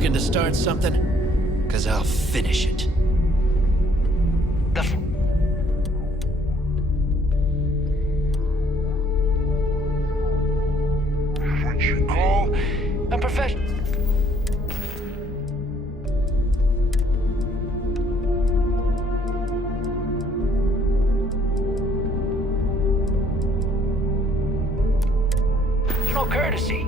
looking to start something? 'Cause I'll finish it. What you call? I'm professional. No courtesy.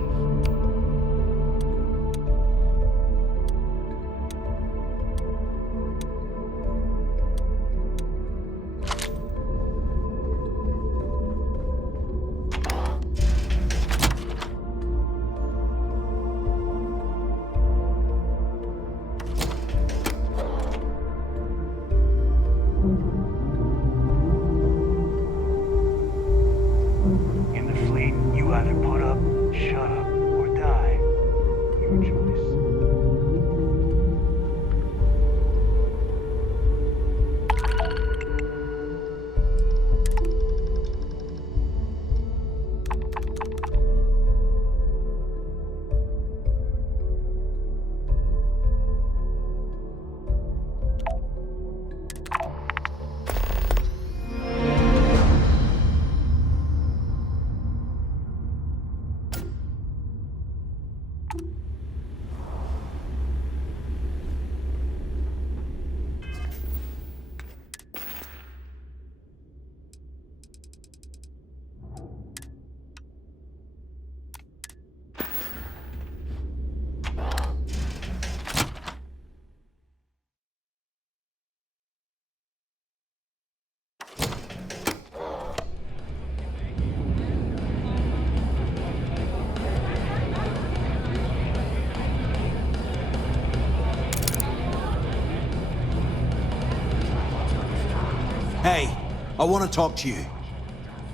In the fleet, you either put up, shut up, or die. Your choice. Hey, I want to talk to you.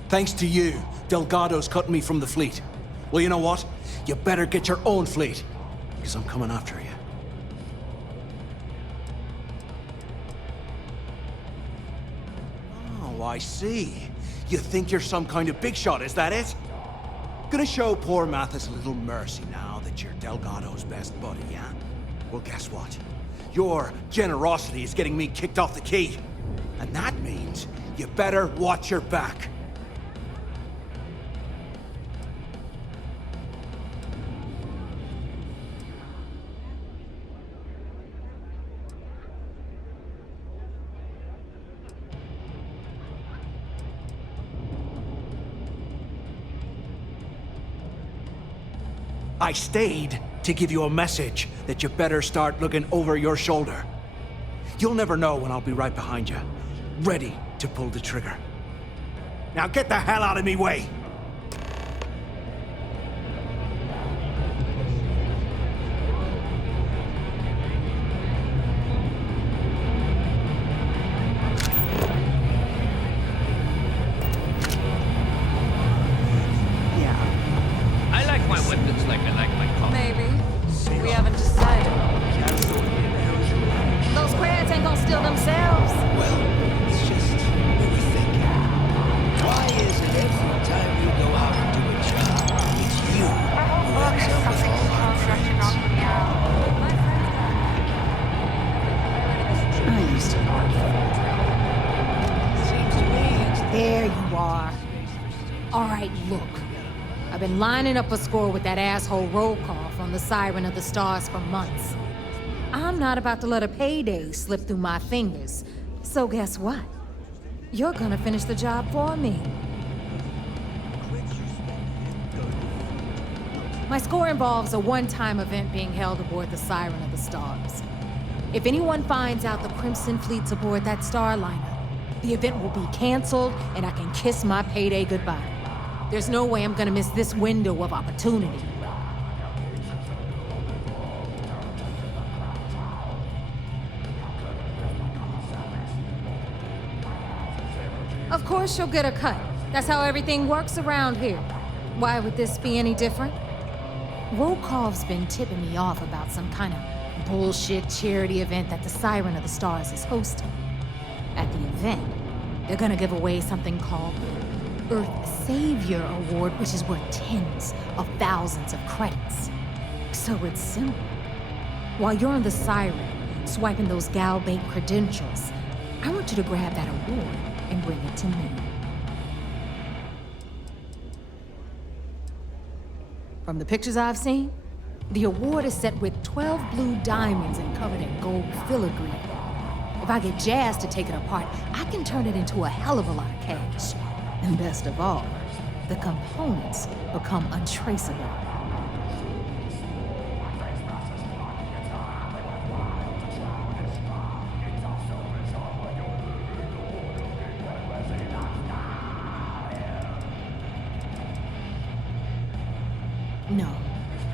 Thanks to you, Delgado's cutting me from the fleet. Well, you know what? You better get your own fleet, because I'm coming after you. Oh, I see. You think you're some kind of big shot, is that it? Gonna show poor Mathis a little mercy now that you're Delgado's best buddy, yeah? Well, guess what? Your generosity is getting me kicked off the key. And that means you better watch your back. I stayed to give you a message that you better start looking over your shoulder. You'll never know when I'll be right behind you, ready to pull the trigger. Now get the hell out of me way! I like my weapons like I like my coffee. Maybe. We haven't decided. Those crabs ain't gonna steal themselves. Well, it's just what we think. Why is it every time you go out and do a job, it's you who ends up with all our friends? I used to love you. Seems to me it's There you are. All right, look. I've been lining up a score with that asshole roll call from the Siren of the Stars for months. I'm not about to let a payday slip through my fingers. So guess what? You're gonna finish the job for me. My score involves a one-time event being held aboard the Siren of the Stars. If anyone finds out the Crimson Fleet's aboard that starliner, the event will be canceled and I can kiss my payday goodbye. There's no way I'm gonna miss this window of opportunity. Of course you'll get a cut. That's how everything works around here. Why would this be any different? Rokov's been tipping me off about some kind of bullshit charity event that the Siren of the Stars is hosting. At the event, they're gonna give away something called Earth Savior Award, which is worth tens of thousands of credits. So it's simple. while you're on the siren, swiping those Gal Bank credentials, I want you to grab that award and bring it to me. From the pictures I've seen, the award is set with 12 blue diamonds and covered in gold filigree. If I get Jazz to take it apart, I can turn it into a hell of a lot of cash. And best of all, the components become untraceable. No.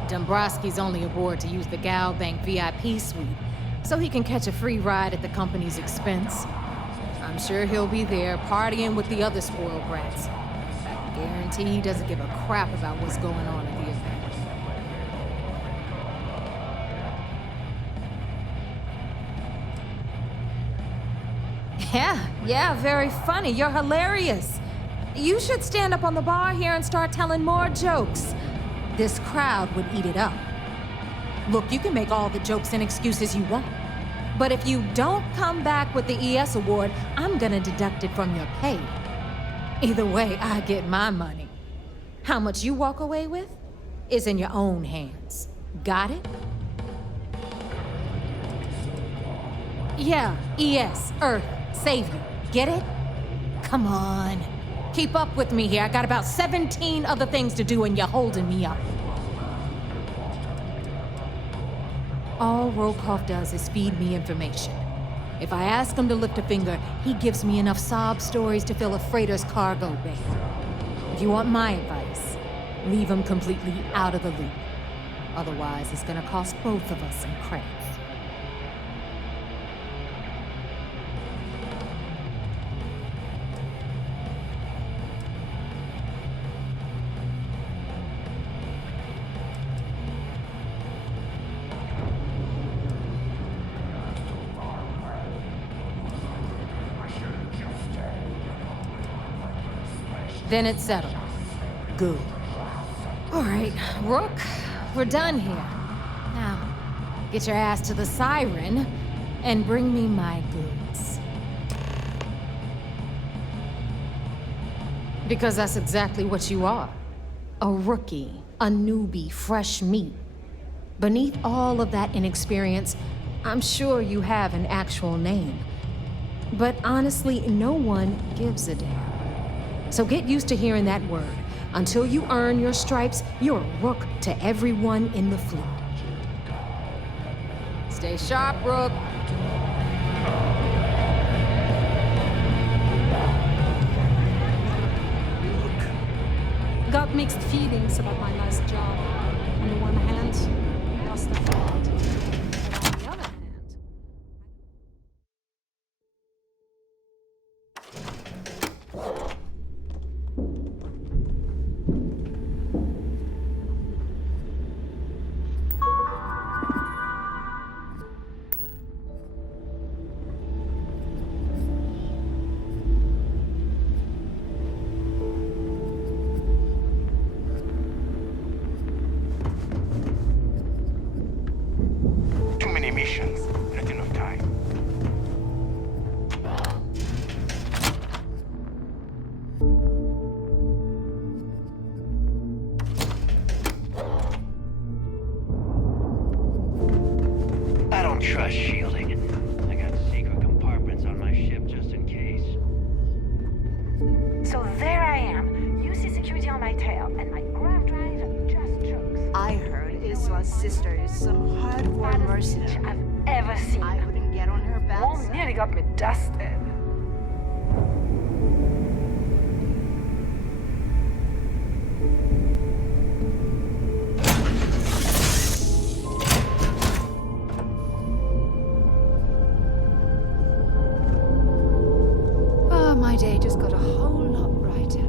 Dombrowski's only aboard to use the Gal Bank VIP suite, so he can catch a free ride at the company's expense. I'm sure he'll be there partying with the other spoiled brats. I can guarantee he doesn't give a crap about what's going on at the event. Yeah, very funny. You're hilarious. You should stand up on the bar here and start telling more jokes. This crowd would eat it up. Look, you can make all the jokes and excuses you want. But if you don't come back with the ES award, I'm gonna deduct it from your pay. Either way, I get my money. How much you walk away with is in your own hands. Got it? Yeah, ES, Earth, Savior. Get it? Come on. Keep up with me here. I got about 17 other things to do and you're holding me up. All Rokoff does is feed me information. If I ask him to lift a finger, he gives me enough sob stories to fill a freighter's cargo bay. If you want my advice, leave him completely out of the loop. Otherwise, it's gonna cost both of us some credits. Then it's settled. Good. All right, Rook, we're done here. Now, get your ass to the siren and bring me my goods. Because that's exactly what you are. A rookie, a newbie, fresh meat. Beneath all of that inexperience, I'm sure you have an actual name. But honestly, no one gives a damn. So get used to hearing that word. Until you earn your stripes, you're a rook to everyone in the fleet. Stay sharp, Rook. Got mixed feelings about my last job. On the one hand, lost a friend. But on the other hand, Too many missions, not enough time. I don't trust shielding. I got secret compartments on my ship just in case. So there I am, UC security on my tail, and my grav drive just chokes. I heard Isla's sister is some hardcore Baddest bitch mercenary. I've ever seen. I wouldn't get on her bad Mom side. nearly got me dusted. Oh, my day just got a whole lot brighter.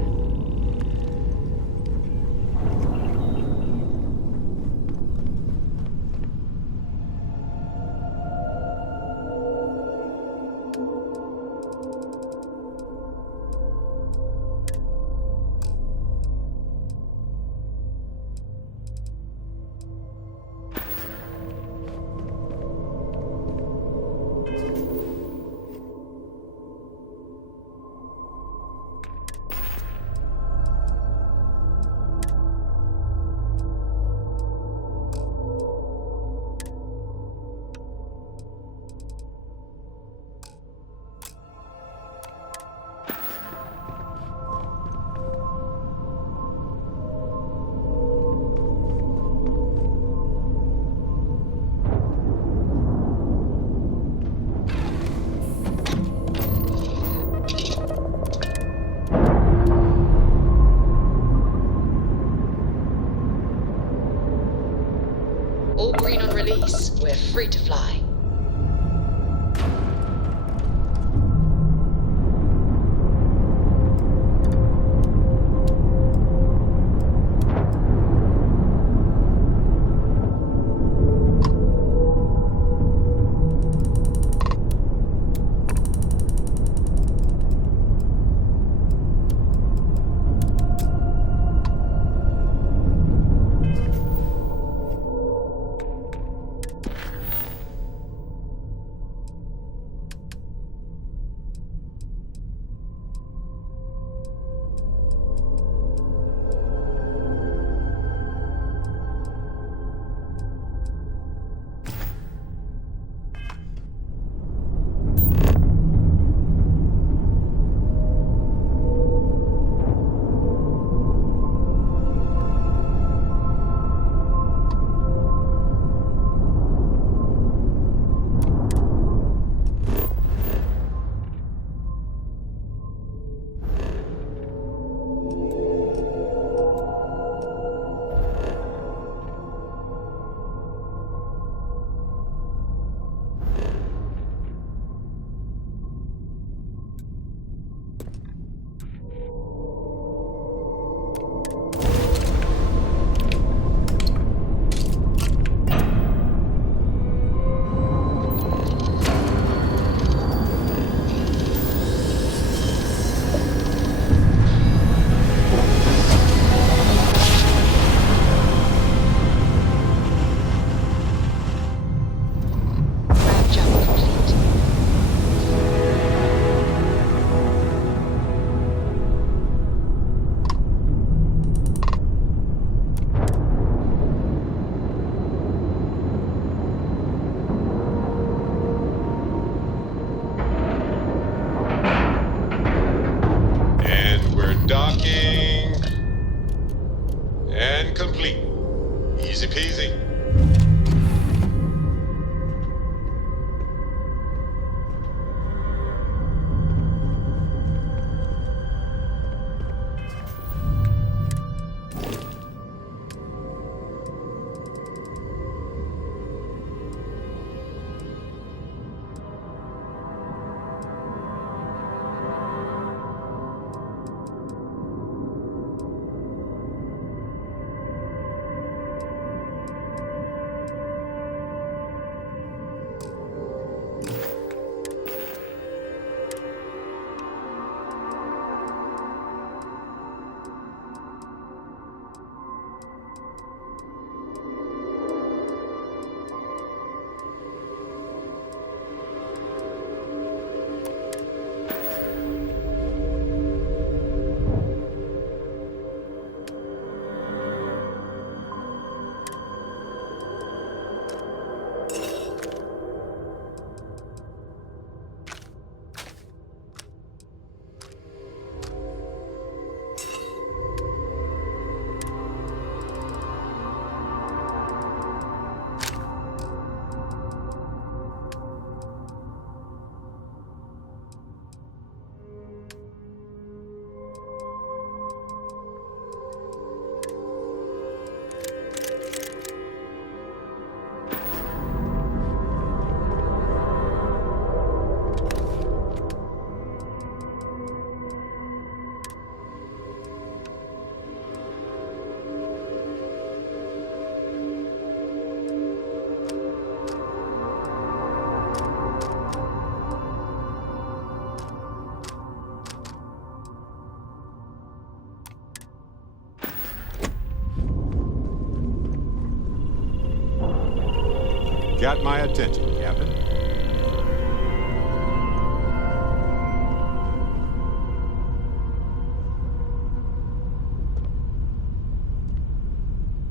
got my attention, Captain.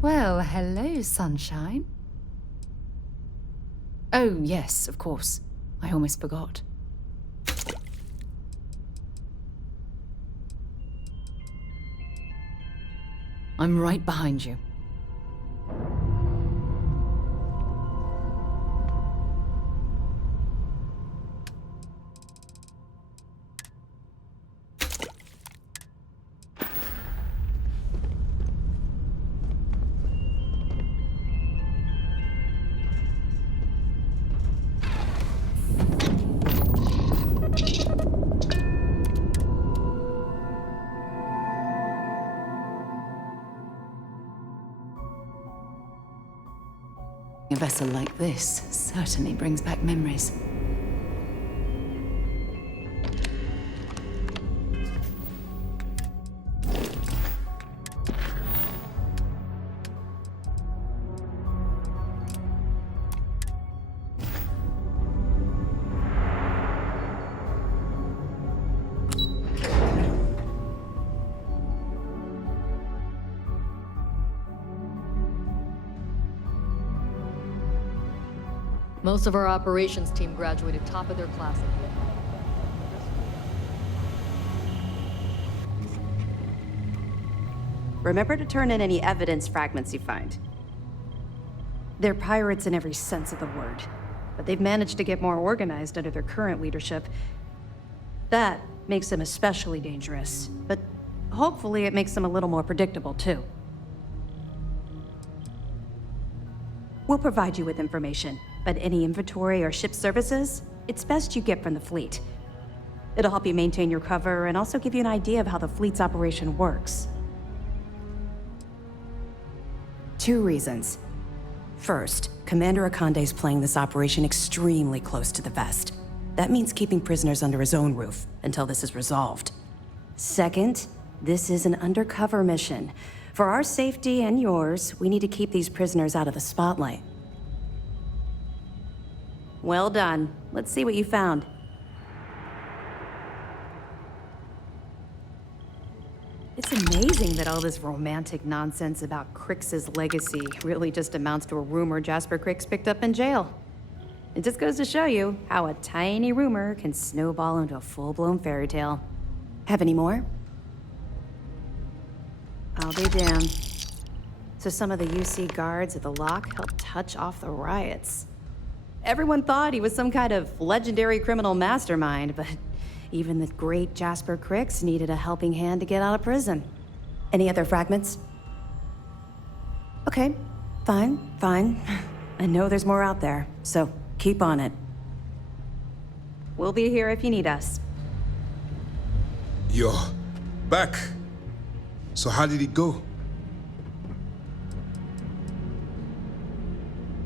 Well, hello, sunshine. Oh, yes, of course. I almost forgot. I'm right behind you. A vessel like this certainly brings back memories. Most of our operations team graduated top of their class. Remember to turn in any evidence fragments you find. They're pirates in every sense of the word, but they've managed to get more organized under their current leadership. That makes them especially dangerous, but hopefully it makes them a little more predictable too. We'll provide you with information, but any inventory or ship services, it's best you get from the fleet. It'll help you maintain your cover and also give you an idea of how the fleet's operation works. 2 reasons. First, Commander Akande's playing this operation extremely close to the vest. That means keeping prisoners under his own roof until this is resolved. Second, this is an undercover mission. For our safety and yours, we need to keep these prisoners out of the spotlight. Well done. Let's see what you found. It's amazing that all this romantic nonsense about Crix's legacy really just amounts to a rumor Jasper Crix picked up in jail. It just goes to show you how a tiny rumor can snowball into a full-blown fairy tale. Have any more? I'll be damned. So some of the UC guards at the lock helped touch off the riots. Everyone thought he was some kind of legendary criminal mastermind, but even the great Jasper Crix needed a helping hand to get out of prison. Any other fragments? Okay, fine. I know there's more out there, so keep on it. We'll be here if you need us. You're back. So how did it go?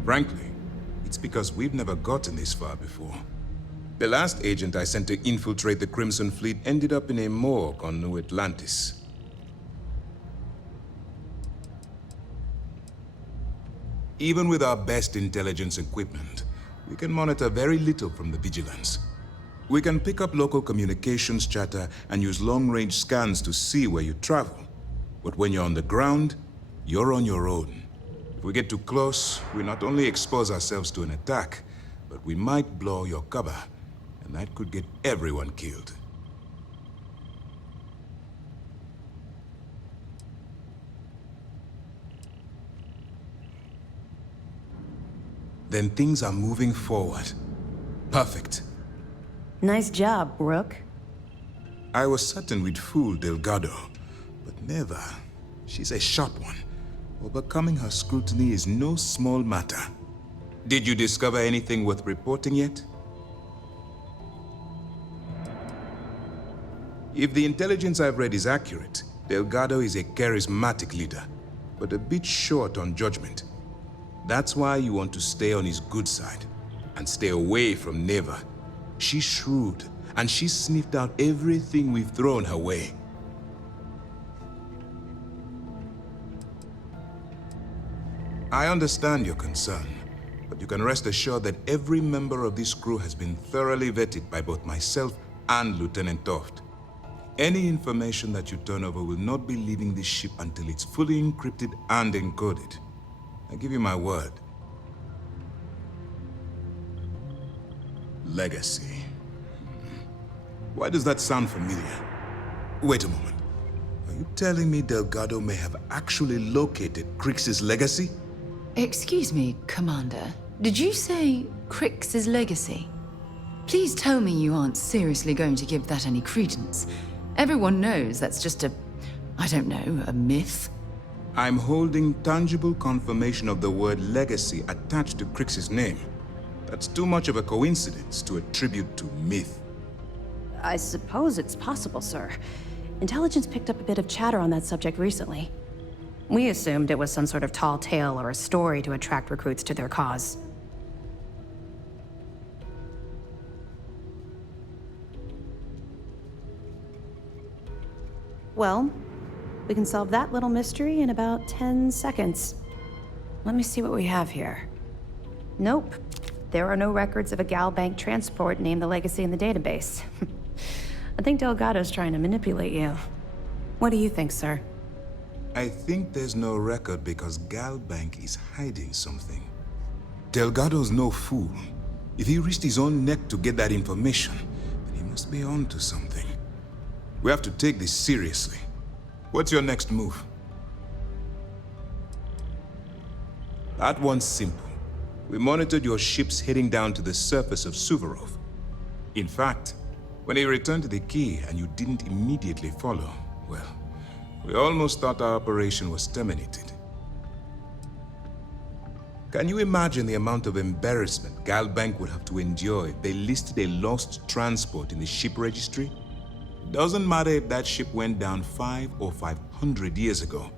Frankly, it's because we've never gotten this far before. The last agent I sent to infiltrate the Crimson Fleet ended up in a morgue on New Atlantis. Even with our best intelligence equipment, we can monitor very little from the vigilance. We can pick up local communications chatter and use long-range scans to see where you travel. But when you're on the ground, you're on your own. If we get too close, we not only expose ourselves to an attack, but we might blow your cover, and that could get everyone killed. Then things are moving forward. Perfect. Nice job, Rook. I was certain we'd fool Delgado, but never. She's a sharp one. Overcoming her scrutiny is no small matter. Did you discover anything worth reporting yet? If the intelligence I've read is accurate, Delgado is a charismatic leader, but a bit short on judgment. That's why you want to stay on his good side, and stay away from Neva. She's shrewd, and she's sniffed out everything we've thrown her way. I understand your concern, but you can rest assured that every member of this crew has been thoroughly vetted by both myself and Lieutenant Toft. Any information that you turn over will not be leaving this ship until it's fully encrypted and encoded. I give you my word. Legacy. Why does that sound familiar? Wait a moment. Are you telling me Delgado may have actually located Crix's legacy? Excuse me, Commander. Did you say Crix's legacy? Please tell me you aren't seriously going to give that any credence. Everyone knows that's just I don't know, a myth. I'm holding tangible confirmation of the word legacy attached to Crix's name. That's too much of a coincidence to attribute to myth. I suppose it's possible, sir. Intelligence picked up a bit of chatter on that subject recently. We assumed it was some sort of tall tale or a story to attract recruits to their cause. Well, we can solve that little mystery in about 10 seconds. Let me see what we have here. Nope. There are no records of a Gal Bank transport named the Legacy in the database. I think Delgado's trying to manipulate you. What do you think, sir? I think there's no record because Gal Bank is hiding something. Delgado's no fool. If he risked his own neck to get that information, then he must be on to something. We have to take this seriously. What's your next move? That one's simple. We monitored your ships heading down to the surface of Suvorov. In fact, when he returned to the key and you didn't immediately follow, well, we almost thought our operation was terminated. Can you imagine the amount of embarrassment Gal Bank would have to endure if they listed a lost transport in the ship registry? Doesn't matter if that ship went down 5 or 500 years ago.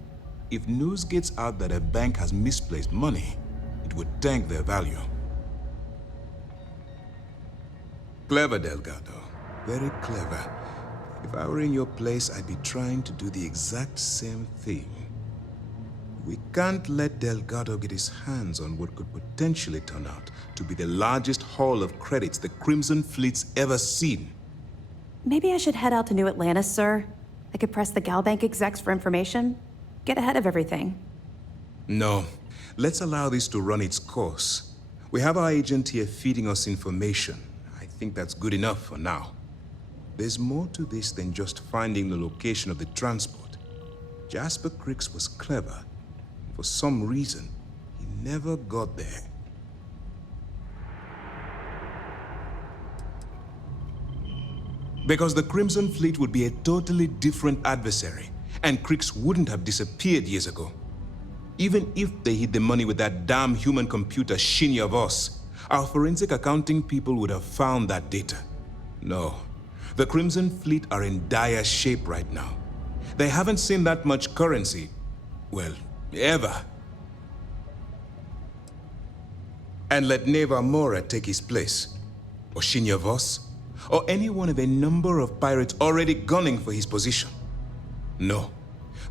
If news gets out that a bank has misplaced money, it would tank their value. Clever, Delgado. Very clever. If I were in your place, I'd be trying to do the exact same thing. We can't let Delgado get his hands on what could potentially turn out to be the largest haul of credits the Crimson Fleet's ever seen. Maybe I should head out to New Atlantis, sir. I could press the Gal Bank execs for information. Get ahead of everything. No. Let's allow this to run its course. We have our agent here feeding us information. I think that's good enough for now. There's more to this than just finding the location of the transport. Jasper Crix was clever. For some reason, he never got there. Because the Crimson Fleet would be a totally different adversary, and Crix wouldn't have disappeared years ago. Even if they hid the money with that damn human computer Shinya Voss, our forensic accounting people would have found that data. No, the Crimson Fleet are in dire shape right now. They haven't seen that much currency, well, ever. And let Neva Mora take his place, or Shinya Voss, or any one of a number of pirates already gunning for his position. No.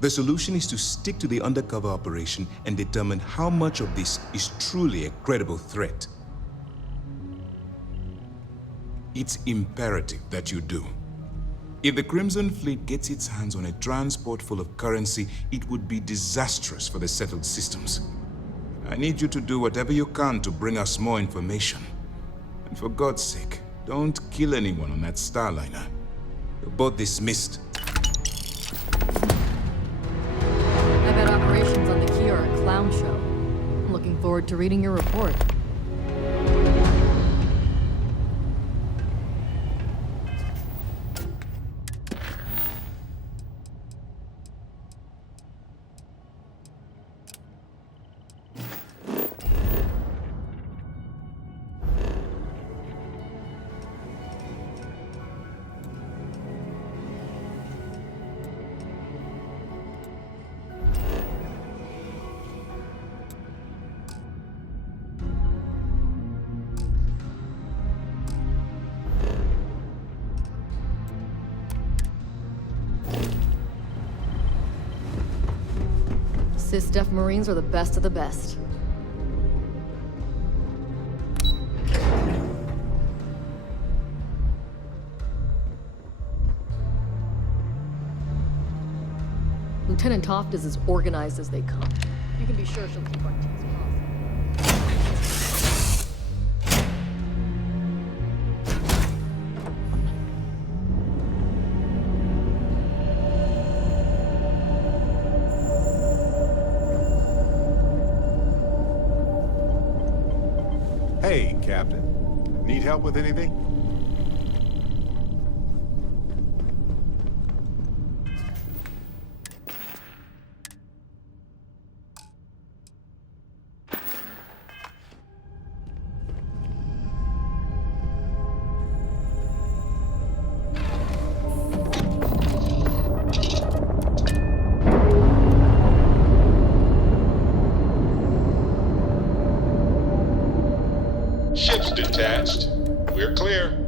The solution is to stick to the undercover operation and determine how much of this is truly a credible threat. It's imperative that you do. If the Crimson Fleet gets its hands on a transport full of currency, it would be disastrous for the settled systems. I need you to do whatever you can to bring us more information. And for God's sake, don't kill anyone on that Starliner. You're both dismissed. I bet operations on the key are a clown show. I'm looking forward to reading your report. Sys Def Marines are the best of the best. Lieutenant Toft is as organized as they come. You can be sure she'll keep our teams crossed. Hey, Captain. Need help with anything? Ship's detached. We're clear.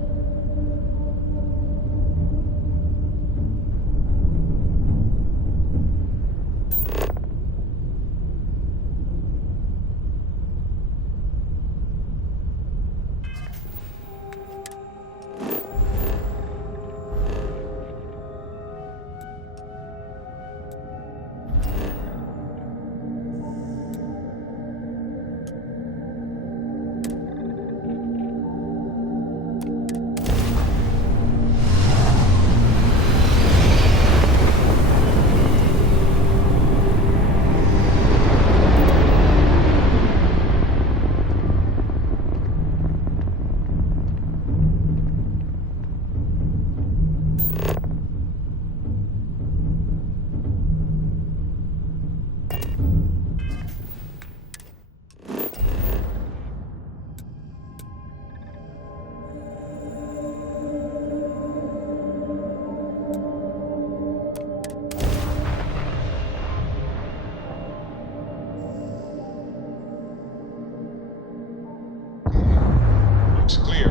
Looks clear.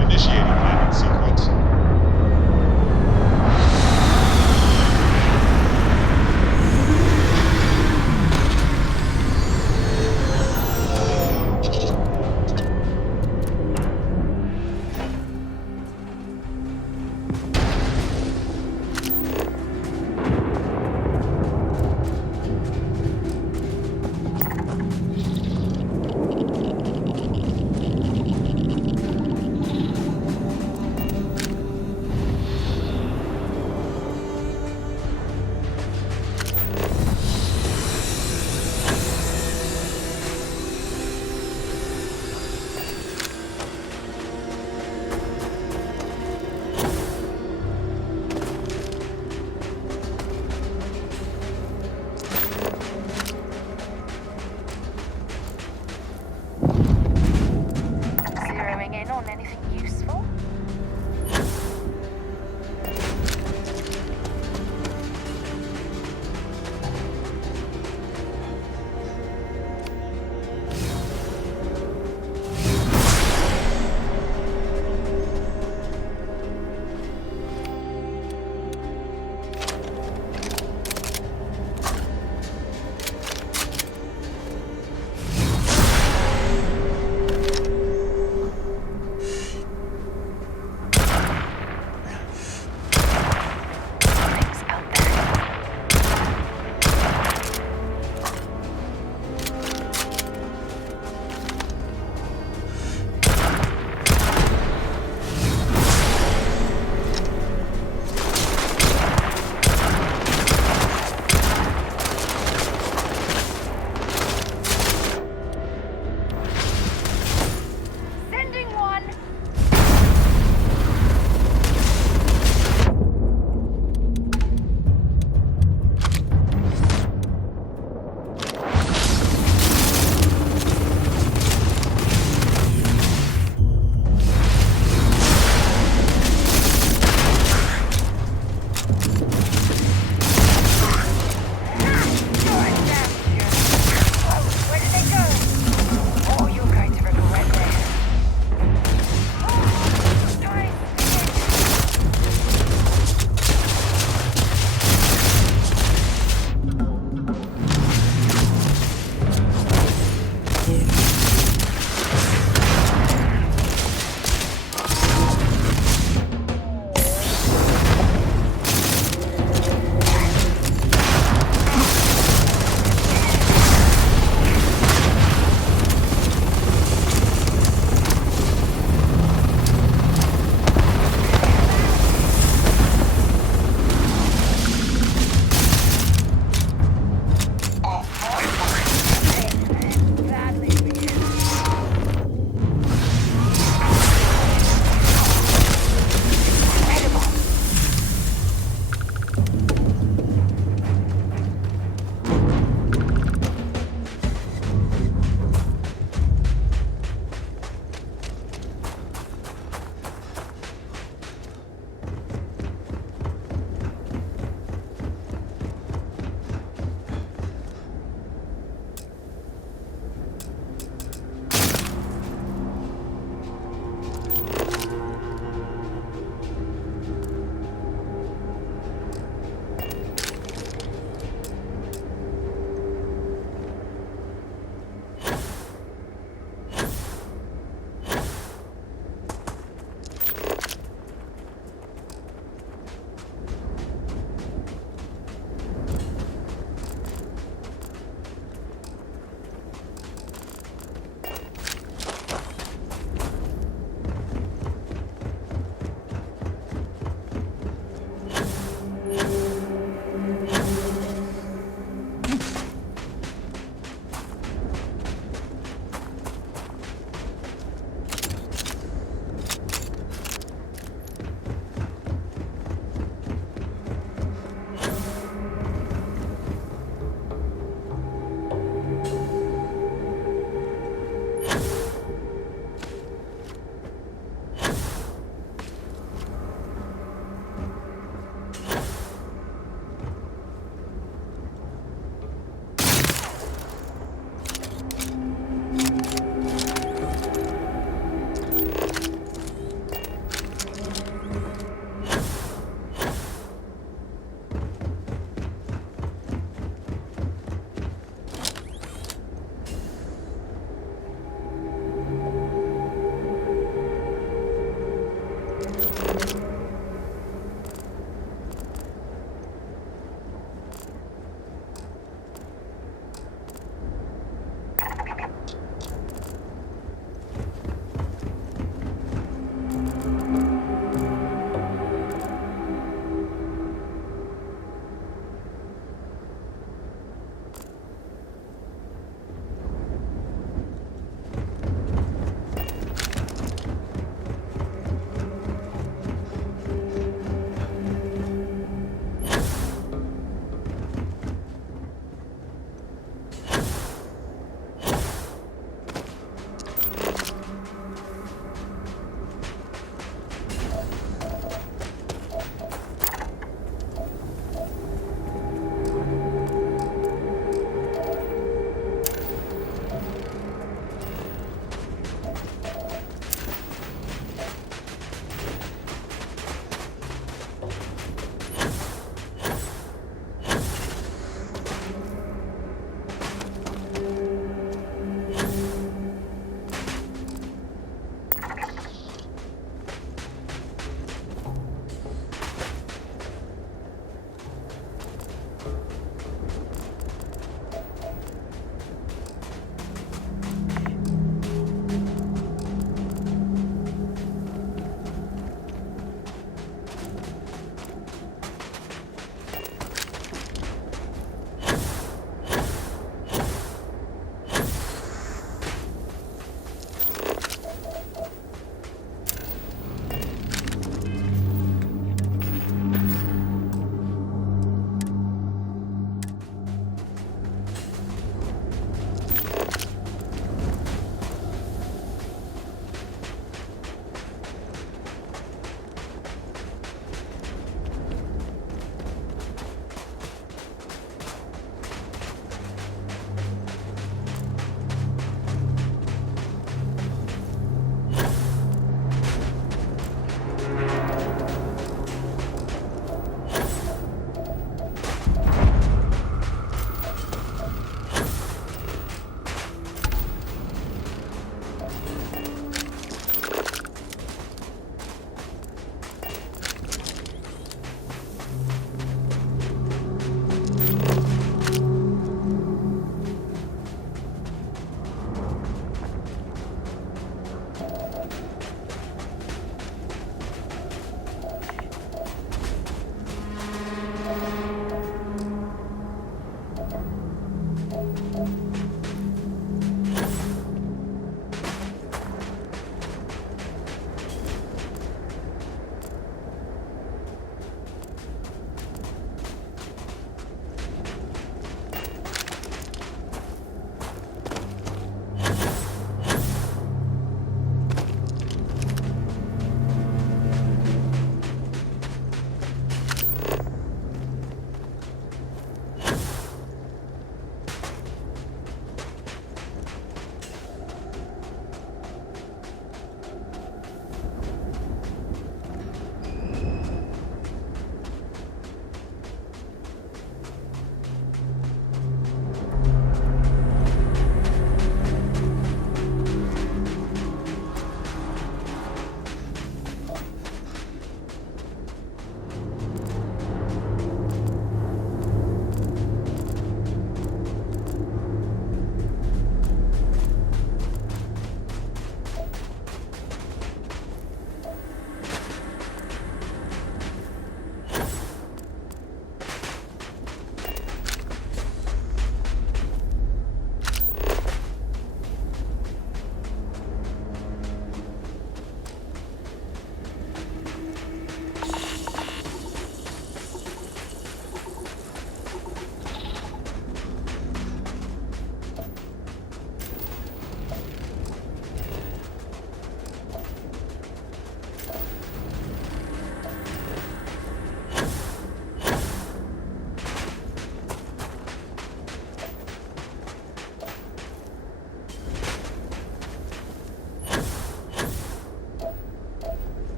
Initiating landing sequence.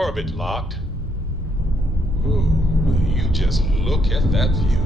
orbit locked. Ooh, you just look at that view.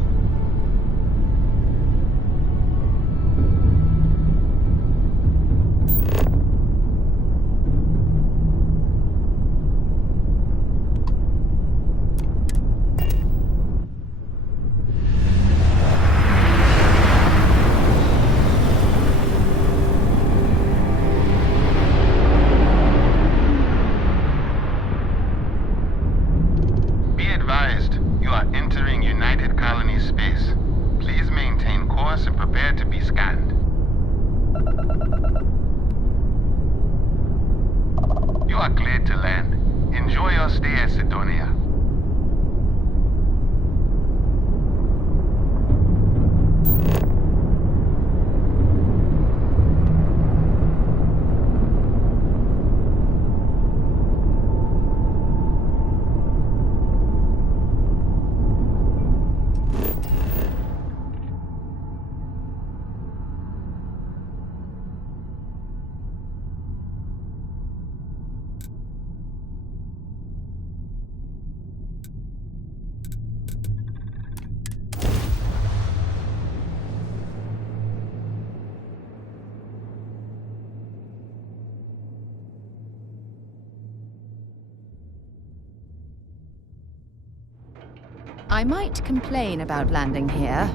I might complain about landing here,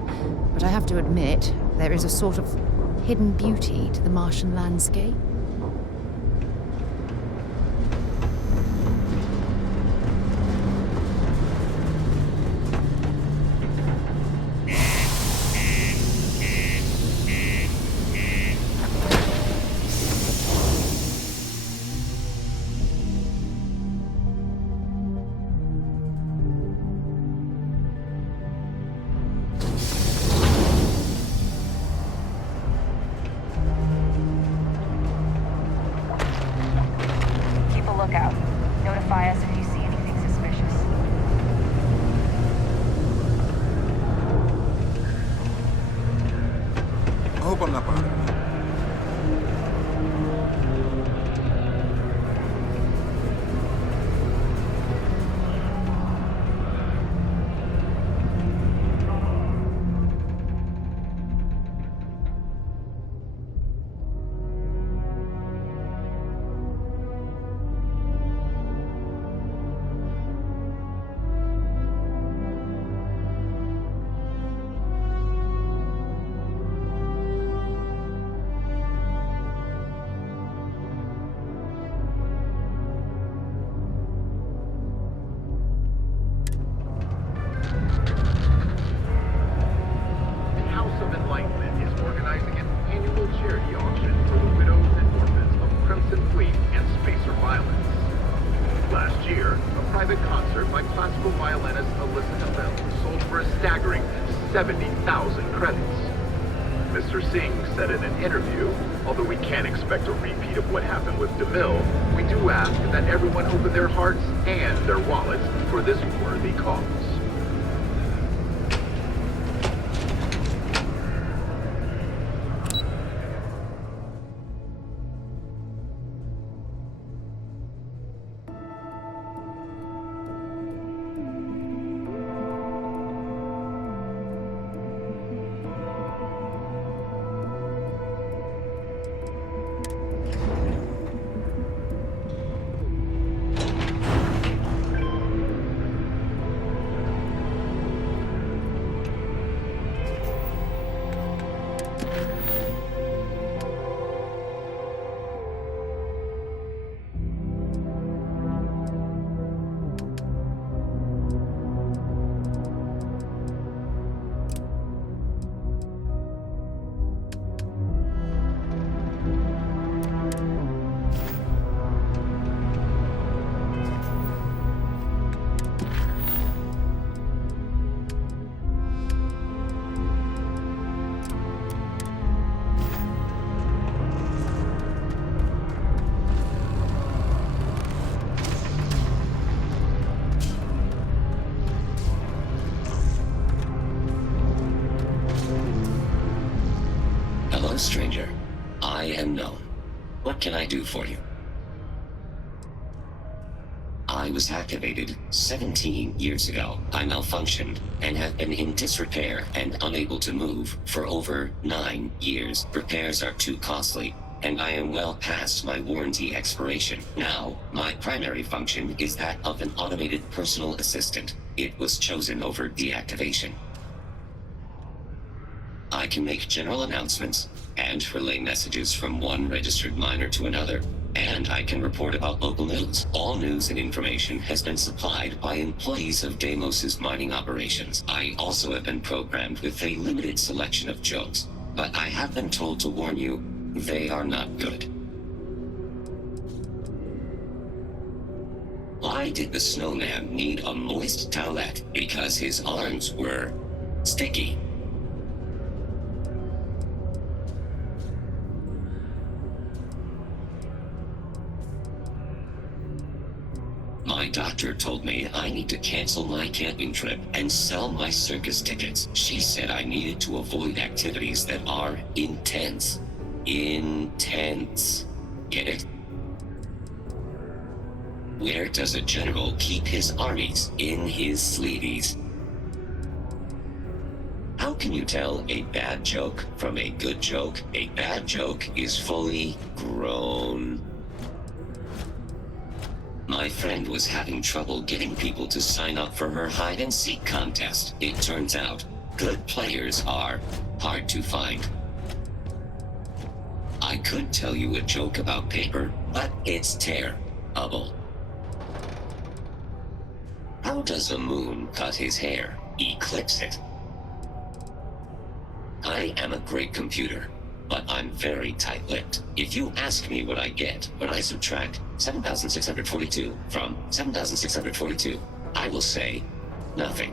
but I have to admit, there is a sort of hidden beauty to the Martian landscape. Stranger, I am known. What can I do for you? I was activated 17 years ago. I malfunctioned and have been in disrepair and unable to move for over 9 years. Repairs are too costly, and I am well past my warranty expiration. Now, my primary function is that of an automated personal assistant. It was chosen over deactivation. I can make general announcements and relay messages from one registered miner to another, and I can report about local news. All news and information has been supplied by employees of Deimos's mining operations. I also have been programmed with a limited selection of jokes, but I have been told to warn you, they are not good. Why did the snowman need a moist towelette? Because his arms were sticky. My doctor told me I need to cancel my camping trip and sell my circus tickets. She said I needed to avoid activities that are intense. Intense. Get it? Where does a general keep his armies? In his sleeveys. How can you tell a bad joke from a good joke? A bad joke is fully grown. My friend was having trouble getting people to sign up for her hide-and-seek contest. It turns out, good players are hard to find. I could tell you a joke about paper, but it's terrible. How does a moon cut his hair? Eclipse it. I am a great computer, but I'm very tight-lipped. If you ask me what I get when I subtract 7,642 from 7,642, I will say nothing.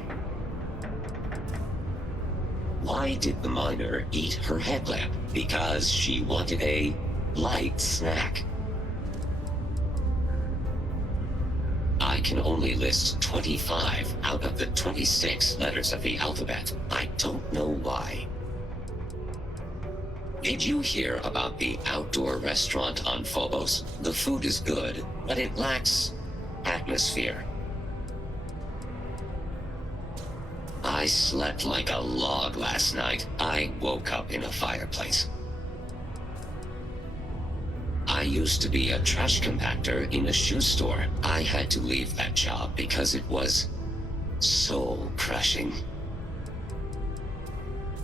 Why did the miner eat her headlamp? Because she wanted a light snack. I can only list 25 out of the 26 letters of the alphabet. I don't know why. Did you hear about the outdoor restaurant on Phobos? The food is good, but it lacks atmosphere. I slept like a log last night. I woke up in a fireplace. I used to be a trash compactor in a shoe store. I had to leave that job because it was soul-crushing.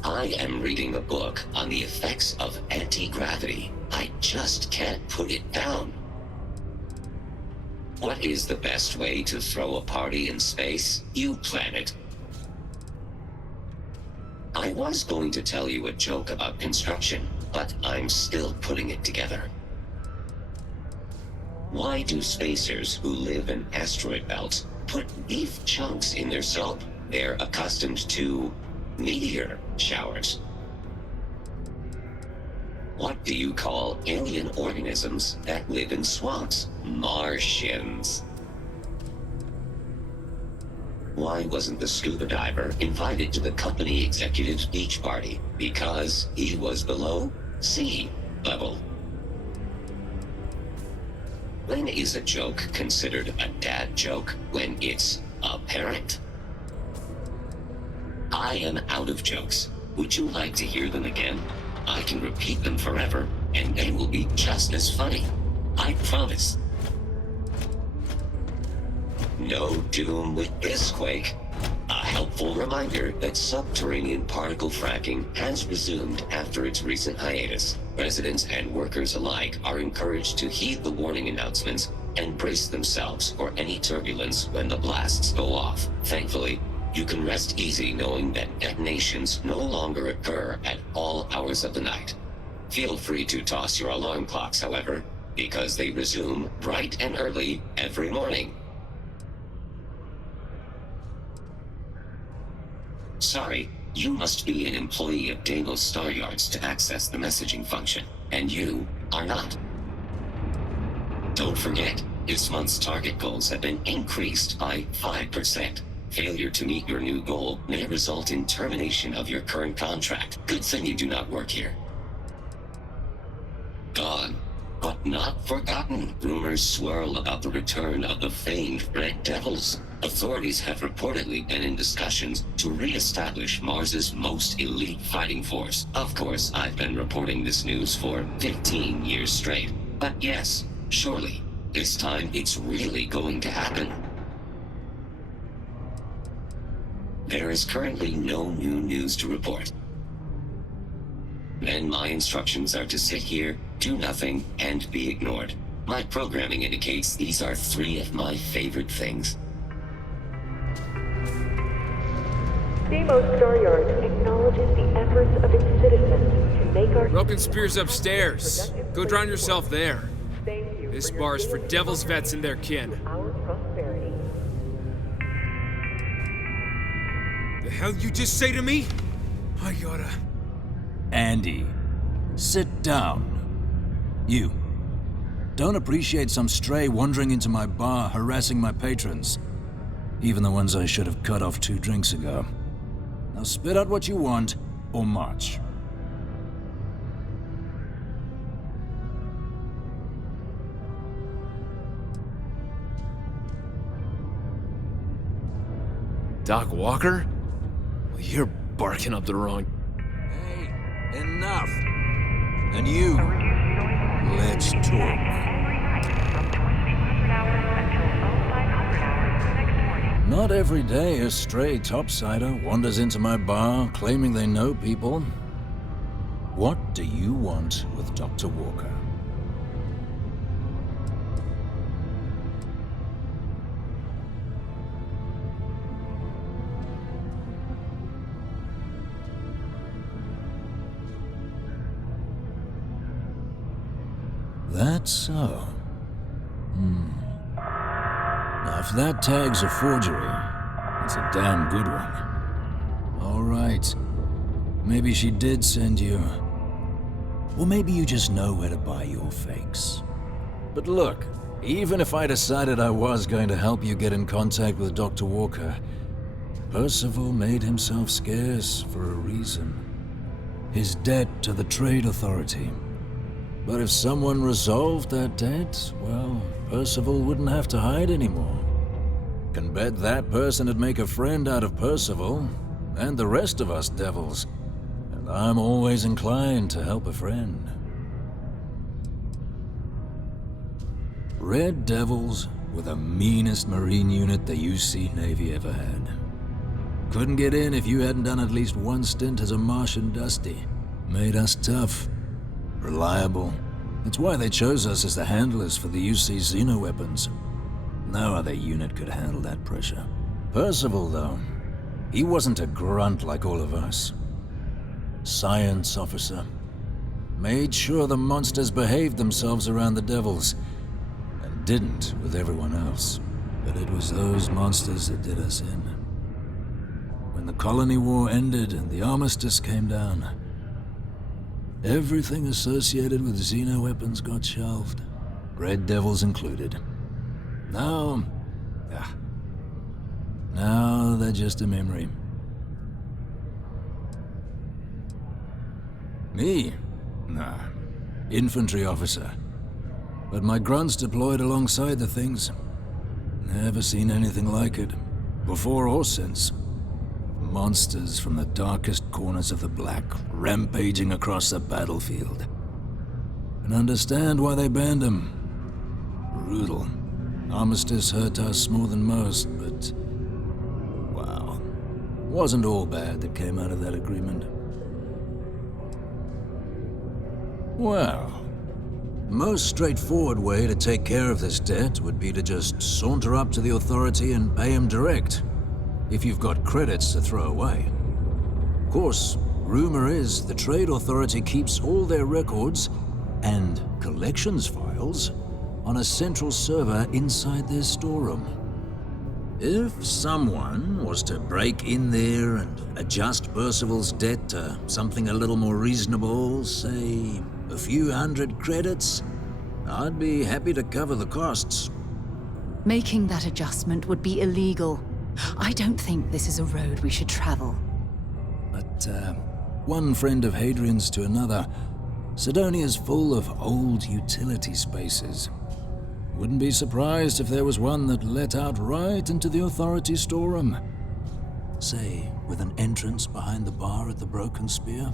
I am reading a book on the effects of anti-gravity. I just can't put it down. What is the best way to throw a party in space? You plan it. I was going to tell you a joke about construction, but I'm still putting it together. Why do spacers who live in asteroid belts put beef chunks in their soap? They're accustomed to meteor showers. What do you call alien organisms that live in swamps? Martians. Why wasn't the scuba diver invited to the company executive's beach party? Because he was below sea level. When is a joke considered a dad joke? When it's apparent? I am out of jokes. Would you like to hear them again? I can repeat them forever, and they will be just as funny. I promise. No doom with this quake. A helpful reminder that subterranean particle fracking has resumed after its recent hiatus. Residents and workers alike are encouraged to heed the warning announcements and brace themselves for any turbulence when the blasts go off. Thankfully, you can rest easy knowing that detonations no longer occur at all hours of the night. Feel free to toss your alarm clocks, however, because they resume bright and early every morning. Sorry, you must be an employee of Deimos Star Yards to access the messaging function, and you are not. Don't forget, this month's target goals have been increased by 5%. Failure to meet your new goal may result in termination of your current contract. Good thing you do not work here. Gone. But not forgotten. Rumors swirl about the return of the famed Red Devils. Authorities have reportedly been in discussions to re-establish Mars's most elite fighting force. Of course, I've been reporting this news for 15 years straight. But yes, surely, this time it's really going to happen. There is currently no new news to report. Then my instructions are to sit here, do nothing, and be ignored. My programming indicates these are 3 of my favorite things. Deimos Staryard acknowledges the efforts of its citizens to make our... Broken Spear's upstairs. Go drown yourself there. This bar's for Devil's vets and their kin. The hell you just say to me? I gotta... Andy, sit down. You. Don't appreciate some stray wandering into my bar, harassing my patrons. Even the ones I should have cut off 2 drinks ago. Now spit out what you want, or march. Doc Walker? Well, you're barking up the wrong... Enough. And you, let's talk. Not every day a stray topsider wanders into my bar claiming they know people. What do you want with Dr. Walker? That's so. Now, if that tag's a forgery, it's a damn good one. All right. Maybe she did send you. Or maybe you just know where to buy your fakes. But look, even if I decided I was going to help you get in contact with Dr. Walker, Percival made himself scarce for a reason. His debt to the Trade Authority. But if someone resolved that debt, well, Percival wouldn't have to hide anymore. Can bet that person would make a friend out of Percival, and the rest of us devils. And I'm always inclined to help a friend. Red Devils were the meanest Marine unit the UC Navy ever had. Couldn't get in if you hadn't done at least 1 stint as a Martian Dusty. Made us tough. Reliable. That's why they chose us as the handlers for the UC xenoweapons. No other unit could handle that pressure. Percival, though, he wasn't a grunt like all of us. Science officer. Made sure the monsters behaved themselves around the Devils, and didn't with everyone else. But it was those monsters that did us in. When the colony war ended and the armistice came down, everything associated with xenoweapons got shelved, Red Devils included. Now they're just a memory. Me? Nah. Infantry officer. But my grunts deployed alongside the things. Never seen anything like it, before or since. Monsters from the darkest corners of the Black, rampaging across the battlefield. And understand why they banned them. Brutal. Armistice hurt us more than most, but... wow. Wasn't all bad that came out of that agreement. Well, the most straightforward way to take care of this debt would be to just saunter up to the Authority and pay him direct. If you've got credits to throw away. Of course, rumor is the Trade Authority keeps all their records and collections files on a central server inside their storeroom. If someone was to break in there and adjust Percival's debt to something a little more reasonable, say a few hundred credits, I'd be happy to cover the costs. Making that adjustment would be illegal. I don't think this is a road we should travel. But, one friend of Hadrian's to another, Sidonia's full of old utility spaces. Wouldn't be surprised if there was one that let out right into the authority storeroom. Say, with an entrance behind the bar at the Broken Spear.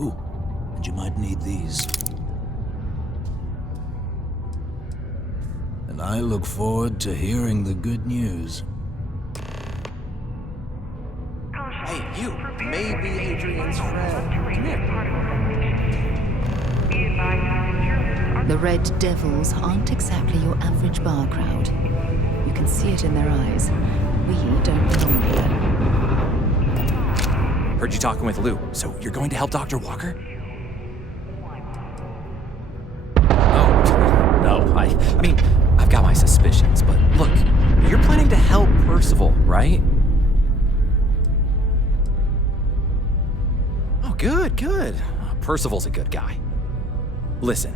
Ooh, and you might need these. And I look forward to hearing the good news. Hey, you! Maybe Adrian's friend. Come here. The Red Devils aren't exactly your average bar crowd. You can see it in their eyes. We don't belong here. Heard you talking with Lou, so you're going to help Dr. Walker? Oh, no, I mean, I've got my suspicions, but look, you're planning to help Percival, right? Oh, good. Percival's a good guy. Listen,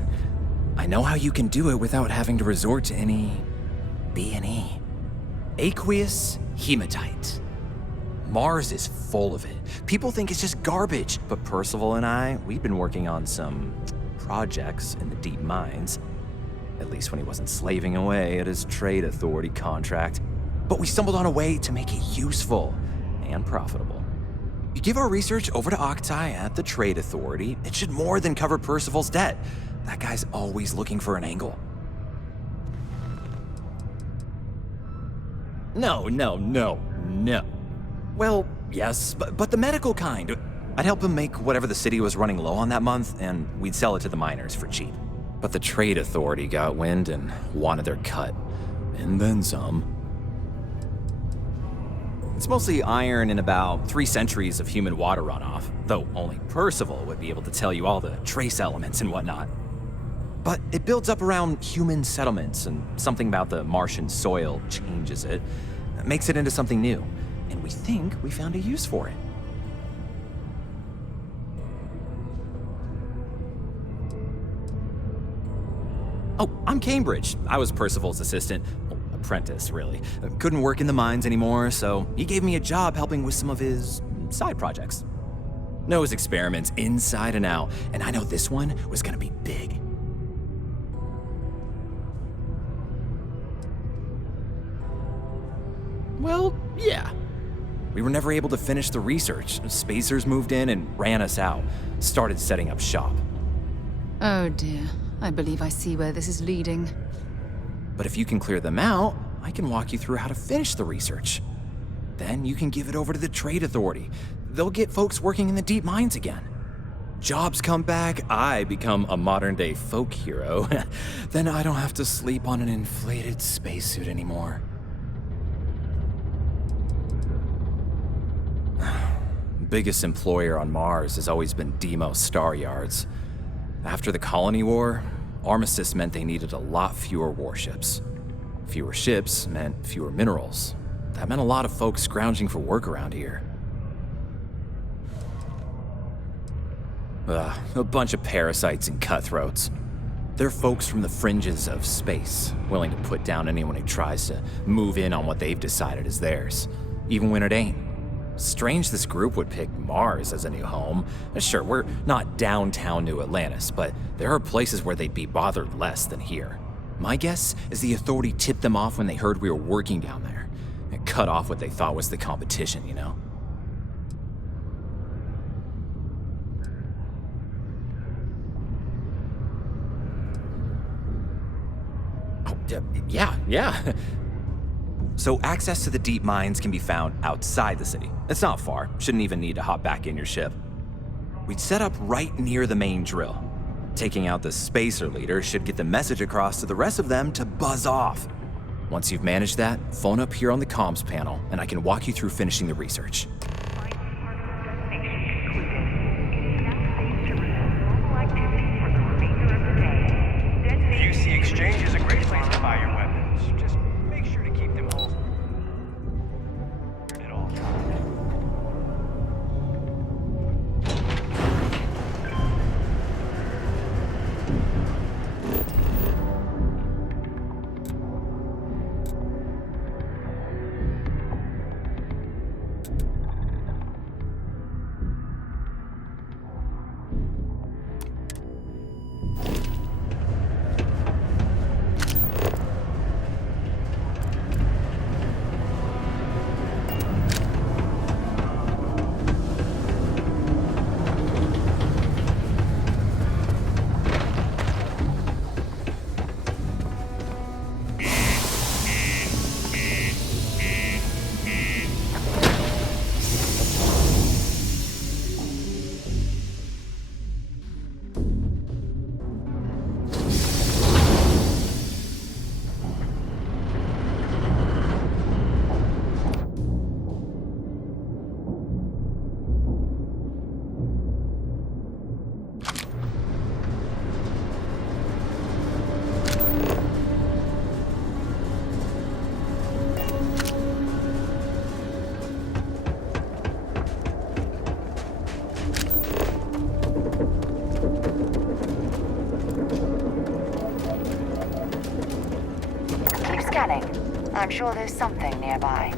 I know how you can do it without having to resort to any B&E. Aqueous hematite. Mars is full of it. People think it's just garbage, but Percival and I, we've been working on some projects in the deep mines. At least when he wasn't slaving away at his trade authority contract. But we stumbled on a way to make it useful and profitable. You give our research over to Octai at the trade authority, it should more than cover Percival's debt. That guy's always looking for an angle. No. Well, yes, but the medical kind. I'd help him make whatever the city was running low on that month, and we'd sell it to the miners for cheap. But the trade authority got wind and wanted their cut. And then some. It's mostly iron and about 3 centuries of human water runoff, though only Percival would be able to tell you all the trace elements and whatnot. But it builds up around human settlements, and something about the Martian soil changes it, makes it into something new, and we think we found a use for it. Oh, I'm Cambridge. I was Percival's assistant. Well, apprentice, really. Couldn't work in the mines anymore, so he gave me a job helping with some of his side projects. Knows experiments inside and out, and I know this one was gonna be big. Well, yeah. We were never able to finish the research. Spacers moved in and ran us out. Started setting up shop. Oh dear. I believe I see where this is leading. But if you can clear them out, I can walk you through how to finish the research. Then you can give it over to the trade authority. They'll get folks working in the deep mines again. Jobs come back, I become a modern-day folk hero. Then I don't have to sleep on an inflated spacesuit anymore. Biggest employer on Mars has always been Deimos Star Yards. After the Colony War, armistice meant they needed a lot fewer warships. Fewer ships meant fewer minerals. That meant a lot of folks scrounging for work around here. A bunch of parasites and cutthroats. They're folks from the fringes of space, willing to put down anyone who tries to move in on what they've decided is theirs, even when it ain't. Strange this group would pick Mars as a new home. Sure, we're not downtown New Atlantis, but there are places where they'd be bothered less than here. My guess is the authority tipped them off when they heard we were working down there. And cut off what they thought was the competition, you know? Oh, yeah. So access to the deep mines can be found outside the city. It's not far. Shouldn't even need to hop back in your ship. We'd set up right near the main drill. Taking out the spacer leader should get the message across to the rest of them to buzz off. Once you've managed that, phone up here on the comms panel, and I can walk you through finishing the research. UC Exchange is a great place to buy your weapons. Just make sure to keep them whole. At all times. Scanning. I'm sure there's something nearby.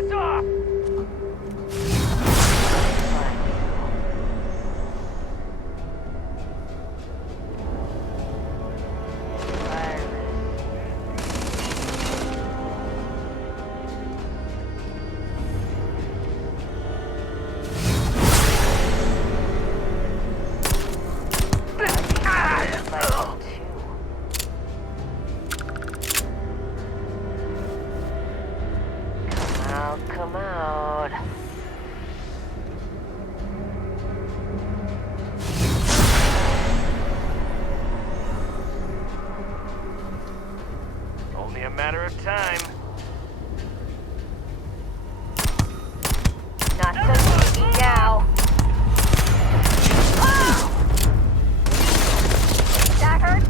ass off! Come out. Only a matter of time. Not so easy now. Ah! That hurts.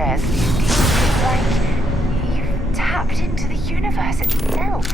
downstairs. It's like you've tapped into the universe itself.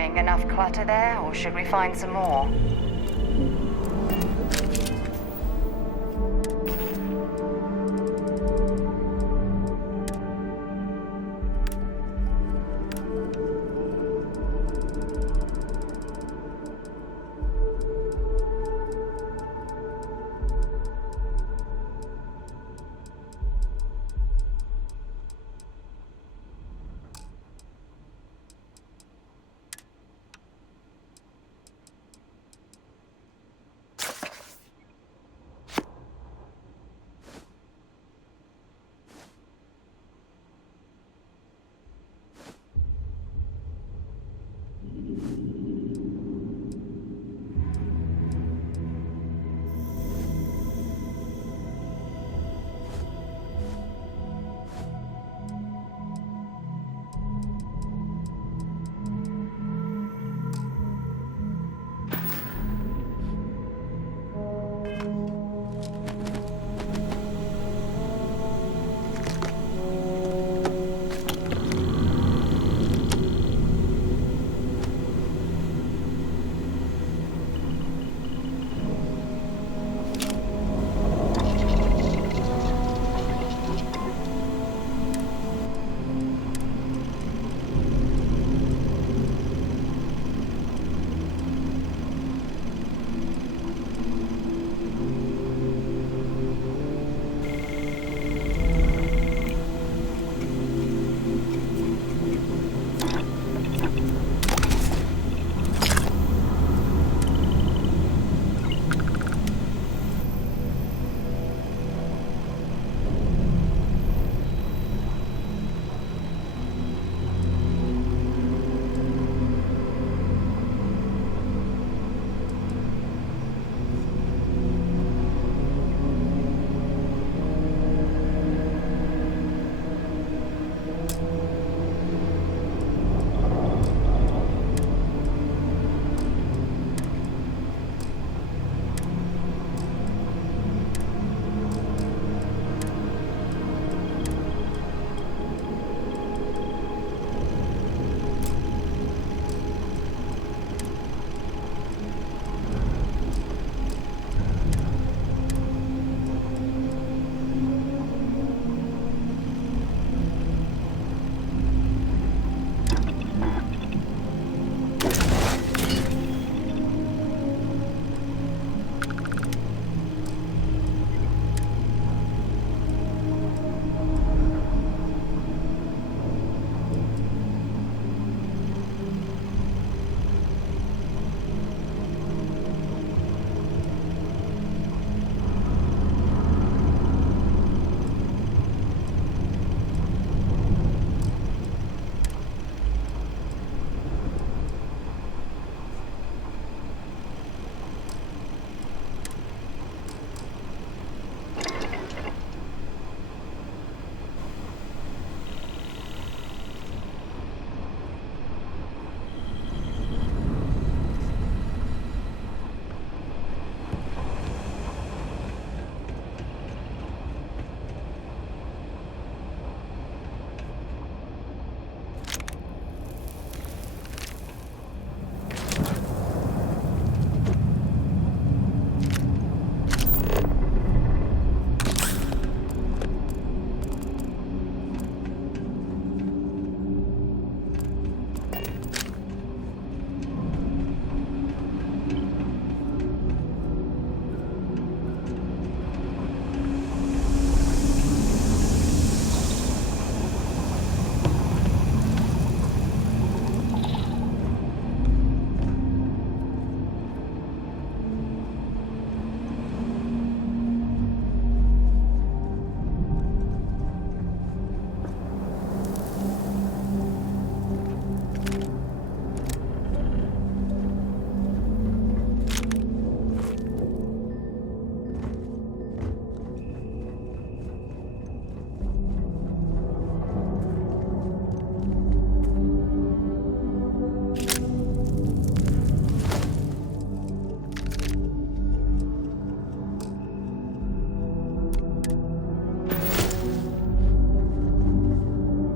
worrying? Enough clutter there, or should we find some more?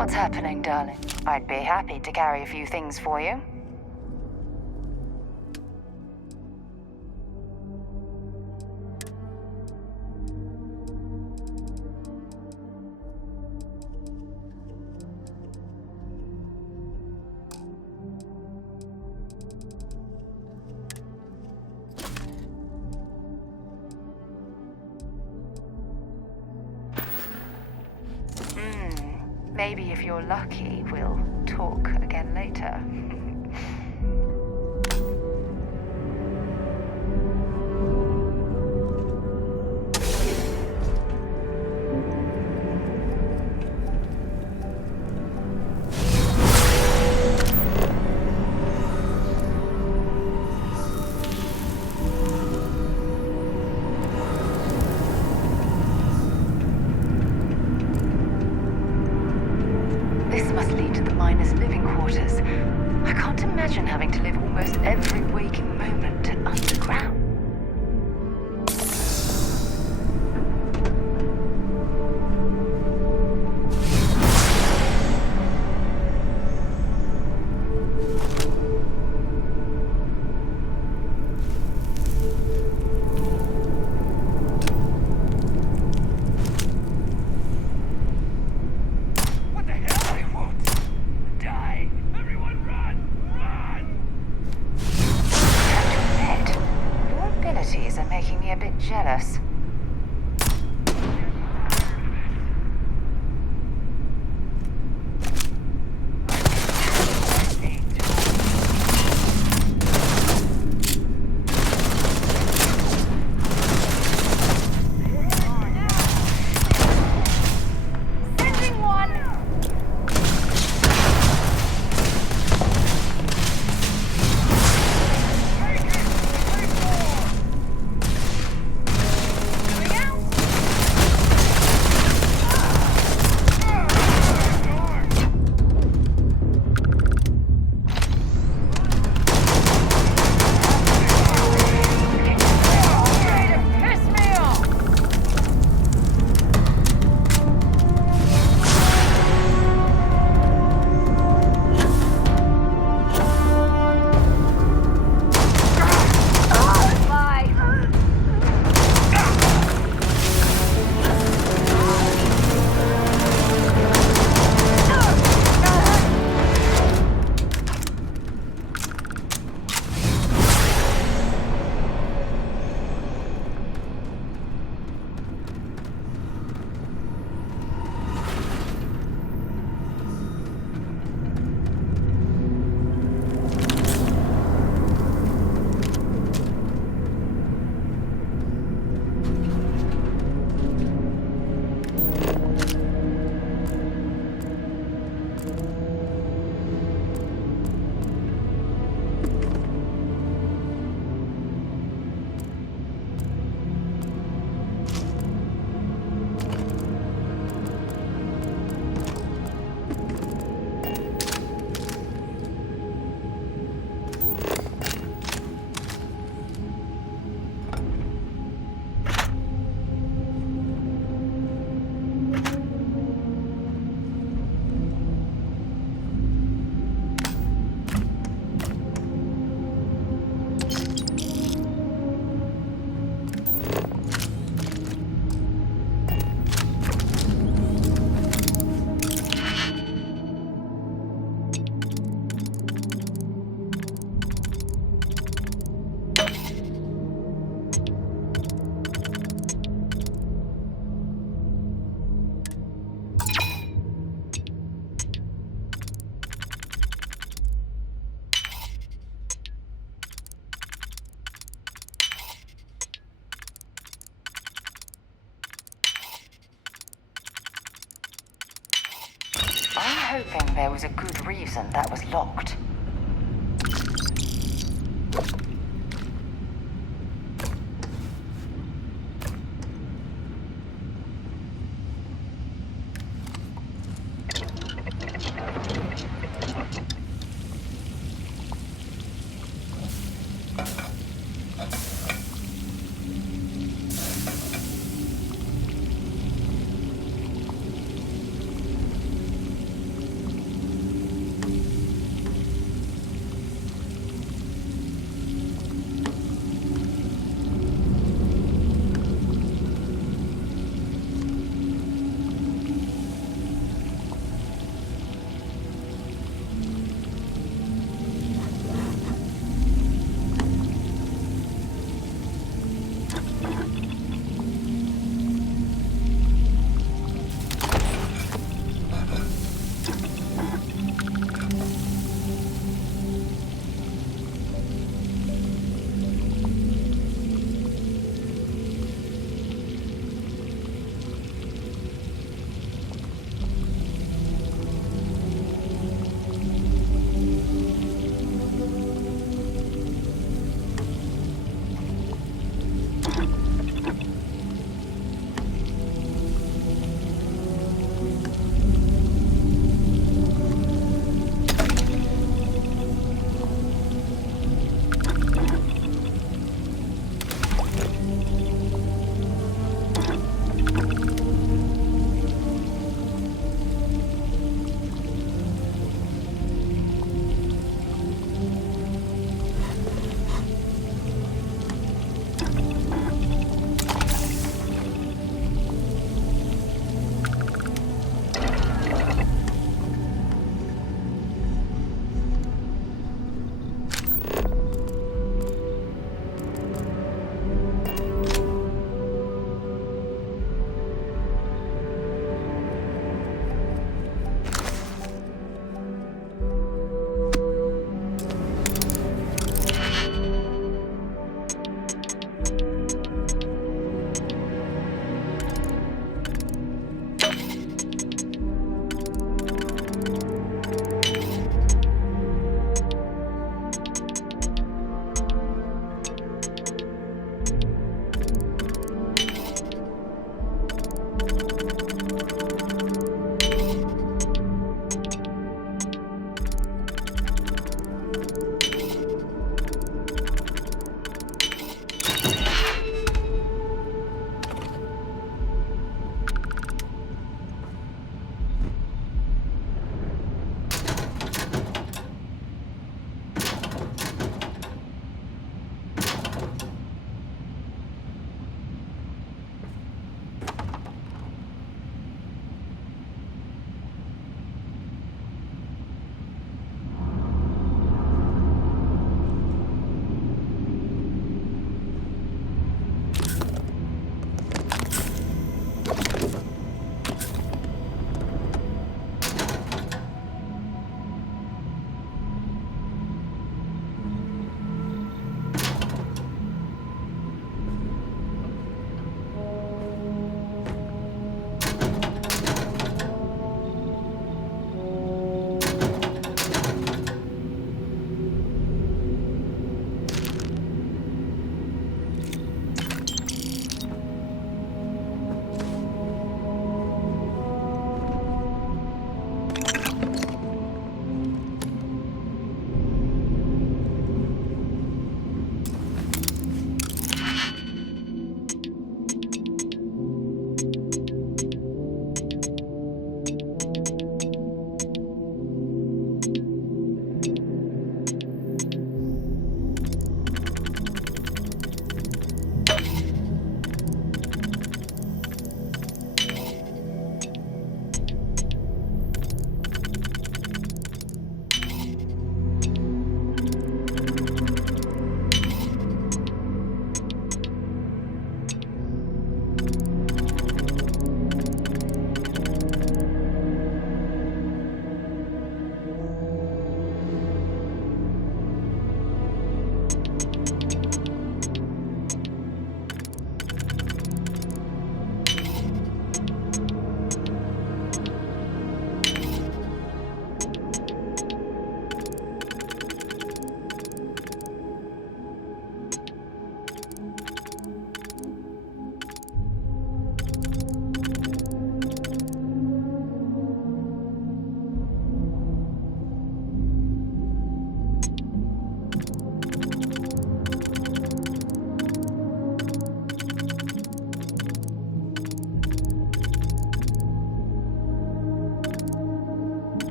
What's happening, darling? I'd be happy to carry a few things for you. Maybe if you're lucky, we'll talk again later. This must lead to the miners' living quarters. I can't imagine having to live almost every waking moment underground. Are making me a bit jealous. Sending one. I'm hoping there was a good reason that was locked.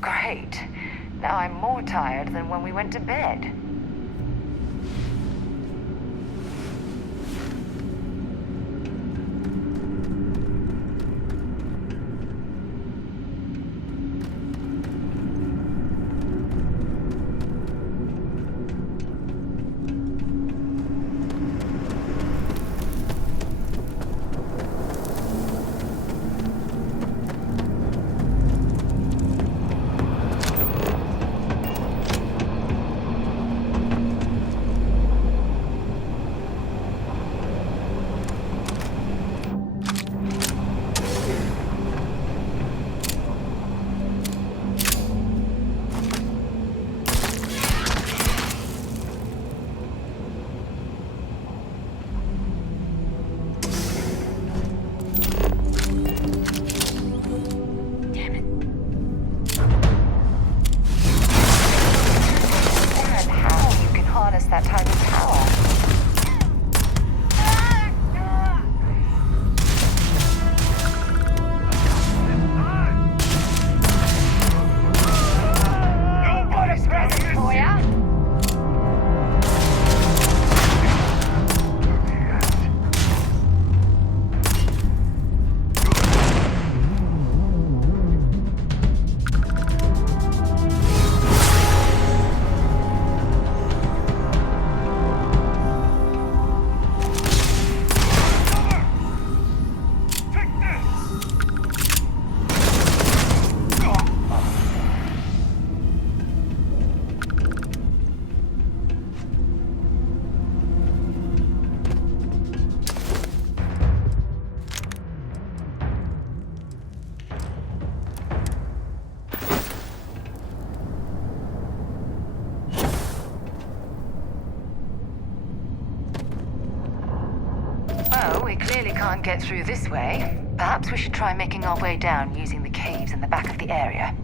Great. Now I'm more tired than when we went to bed. That tiny tower. Got a present for ya. Well, we clearly can't get through this way. Perhaps we should try making our way down using the caves in the back of the area.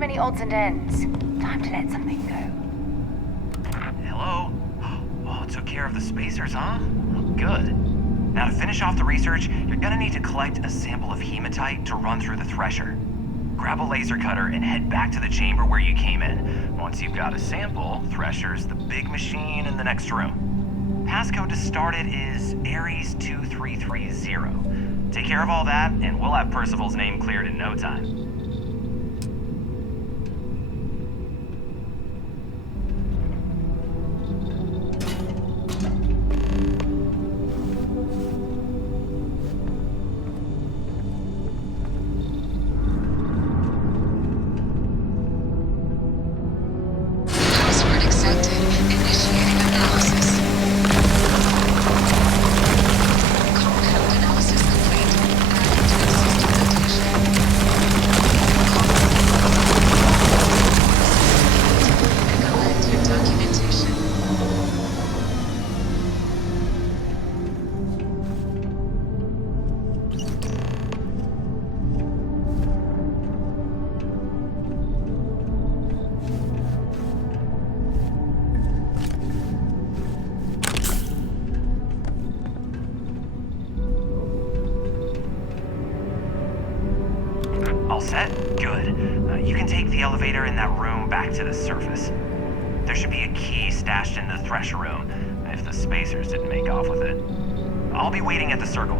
many odds and ends. Time to let something go. Hello? Oh, took care of the spacers, huh? Good. Now to finish off the research, you're gonna need to collect a sample of hematite to run through the thresher. Grab a laser cutter and head back to the chamber where you came in. Once you've got a sample, Thresher's the big machine in the next room. Passcode to start it is Ares 2330. Take care of all that, and we'll have Percival's name cleared in no time. Password accepted. Initiating analysis. Compound analysis complete. Adding to the system notation. Collect your documentation. All set? Good. You can take the elevator in that room back to the surface. There should be a key stashed in the Thresher room, if the spacers didn't make off with it. I'll be waiting at the circle.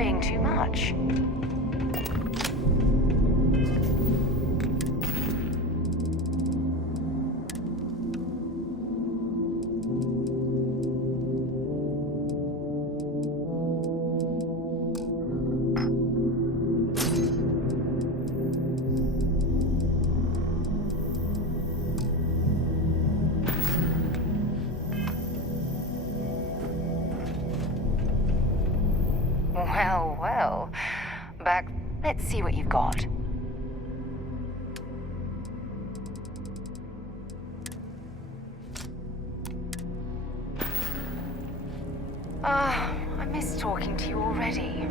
worrying too much. Well, well. Back. Let's see what you've got. I miss talking to you already.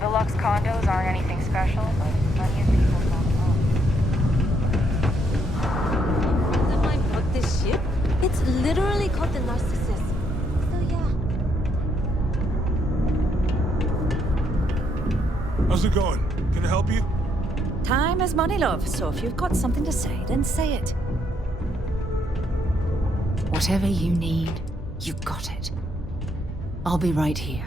Deluxe condos aren't anything special, but plenty of people talk about Friends of mine bought this ship. It's literally called the Narcissus. So yeah. How's it going? Can I help you? Time is money, love, so if you've got something to say, then say it. Whatever you need, you got it. I'll be right here.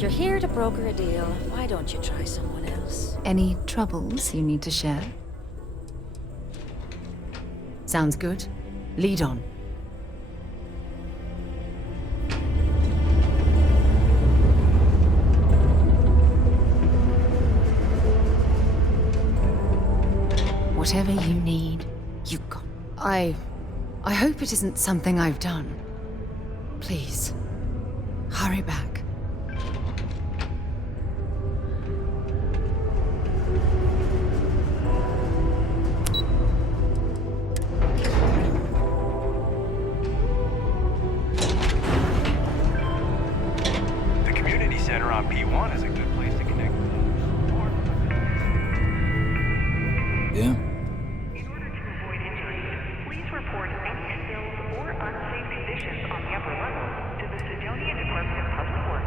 If you're here to broker a deal, why don't you try someone else? Any troubles you need to share? Sounds good. Lead on. Whatever you need, you got. I hope it isn't something I've done. Please, hurry back. The community center on P1 is a good place to connect with others. Yeah? In order to avoid injuries, please report any spills or unsafe conditions on the upper levels to the Sidonia Department of Public Works.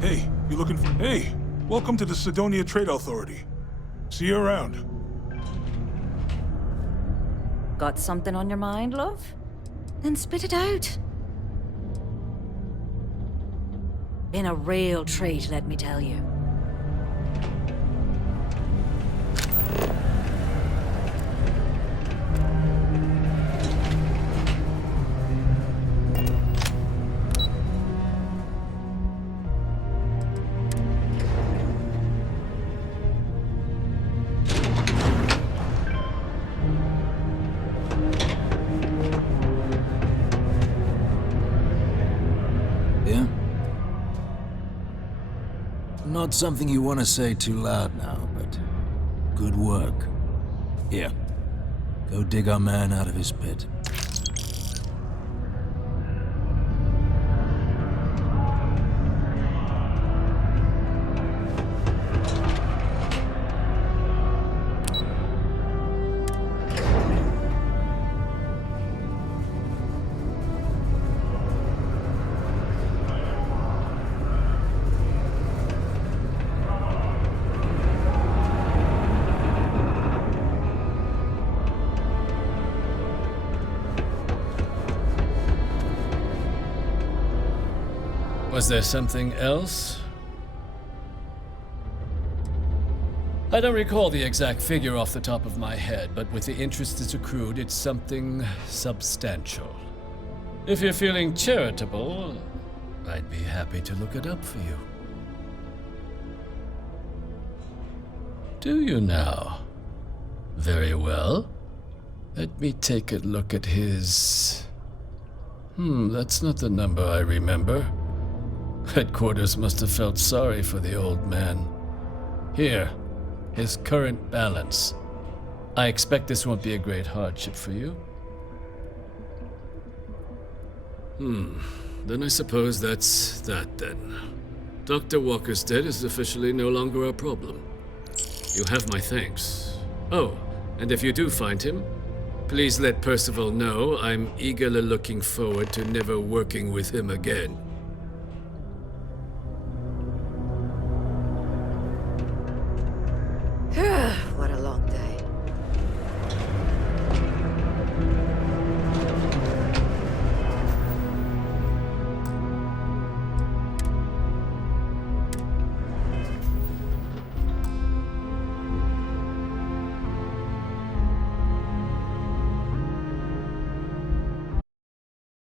Hey, you looking for... Hey, welcome to the Sidonia Trade Authority. See you around. Got something on your mind, love? Then spit it out. Been a real treat, let me tell you. Yeah? Not something you want to say too loud now, but good work. Here, go dig our man out of his pit. Was there something else? I don't recall the exact figure off the top of my head, but with the interest it's accrued, it's something substantial. If you're feeling charitable, I'd be happy to look it up for you. Do you now? Very well. Let me take a look at his... that's not the number I remember. Headquarters must have felt sorry for the old man. Here, his current balance. I expect this won't be a great hardship for you. Then I suppose that's that then. Dr. Walker's debt is officially no longer a problem. You have my thanks. Oh, and if you do find him, please let Percival know I'm eagerly looking forward to never working with him again.